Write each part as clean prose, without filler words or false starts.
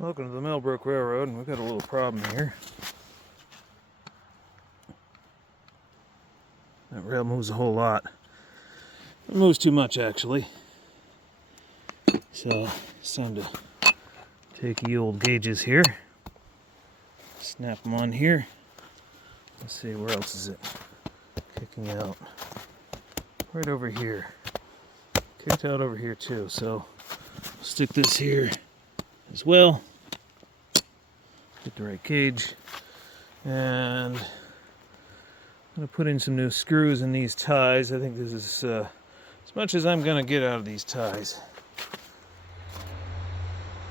Welcome to the Brook Railroad, and we've got a little problem here. That rail moves a whole lot. It moves too much, actually. So it's time to take the old gauges here, snap them on here. Let's see, where else is it kicking out? Right over here. Kicked out over here too, so stick this here as well. Get the right gauge, and I'm going to put in some new screws in these ties. I think this is as much as I'm going to get out of these ties.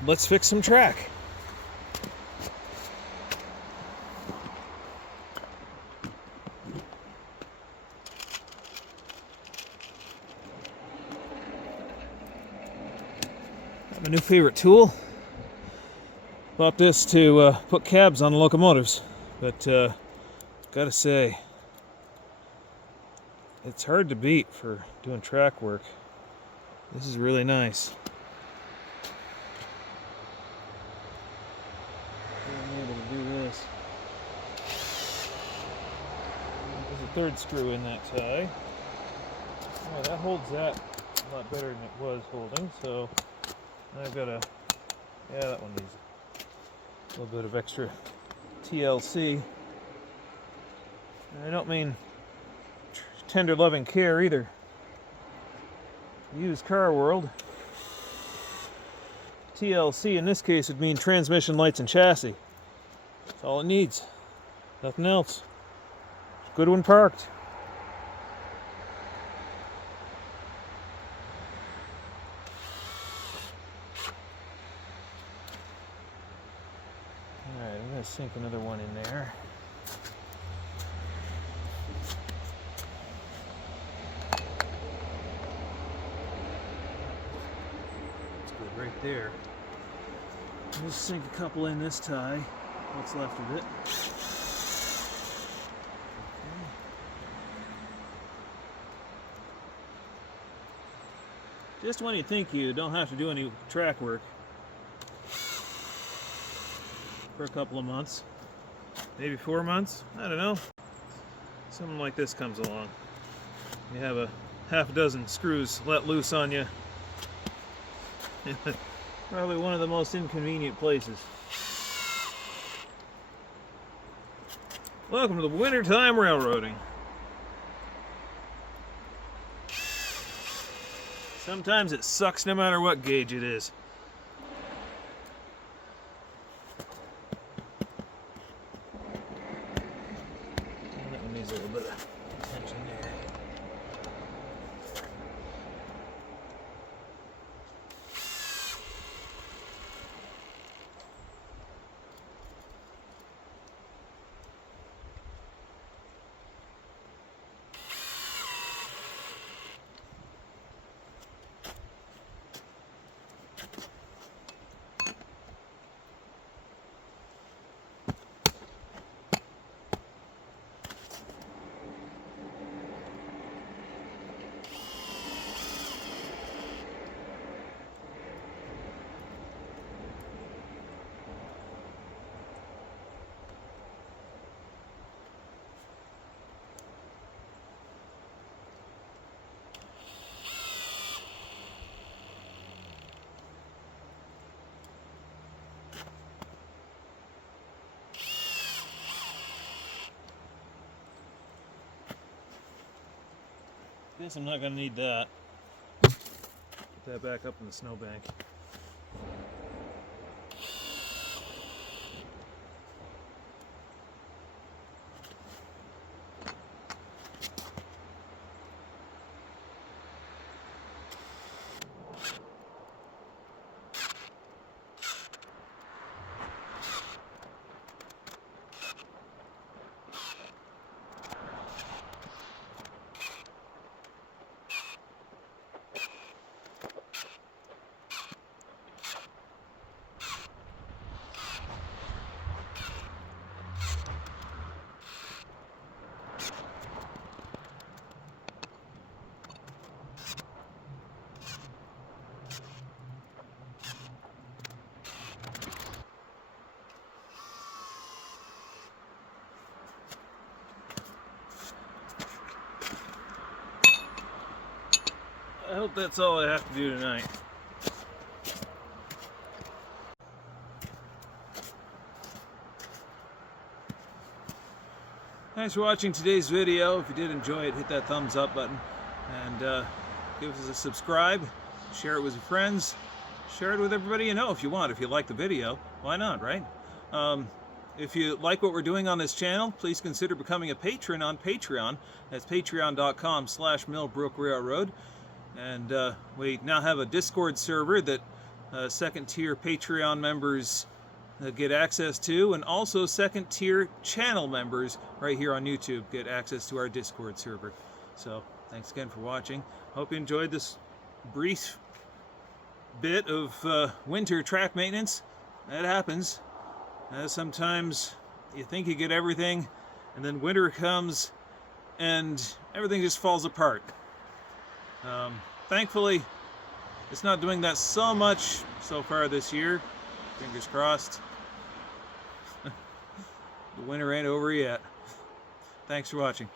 Let's fix some track. Got my new favorite tool. Bought this to put cabs on the locomotives, but gotta say, it's hard to beat for doing track work. This is really nice. Being able to do this. There's a third screw in that tie. Oh, that holds that a lot better than it was holding, so I've got a, yeah, that one needs a little bit of extra TLC. And I don't mean tender loving care either. Used car world. TLC in this case would mean transmission, lights, and chassis. That's all it needs. Nothing else. It's good when parked. Alright, I'm going to sink another one in there. That's good right there. Just sink a couple in this tie, what's left of it. Okay. Just when you think you don't have to do any track work for a couple of months, maybe 4 months, I don't know, something like this comes along. You have a half a dozen screws let loose on you. Probably one of the most inconvenient places. Welcome to the wintertime railroading. Sometimes it sucks no matter what gauge it is. That one needs a little bit of attention there. Guess I'm not going to need that. Put that back up in the snowbank. hope that's all I have to do tonight. Thanks for watching today's video. If you did enjoy it, hit that thumbs up button and give us a subscribe. Share it with your friends. Share it with everybody you know if you want. If you like the video, why not, right? If you like what we're doing on this channel, please consider becoming a patron on Patreon. That's patreon.com/Millbrook Railroad. And we now have a Discord server that second-tier Patreon members get access to, and also second-tier channel members right here on YouTube get access to our Discord server. So thanks again for watching. Hope you enjoyed this brief bit of winter track maintenance. That happens. Sometimes you think you get everything, and then winter comes and everything just falls apart. Thankfully, it's not doing that so much so far this year. Fingers crossed. The winter ain't over yet. Thanks for watching.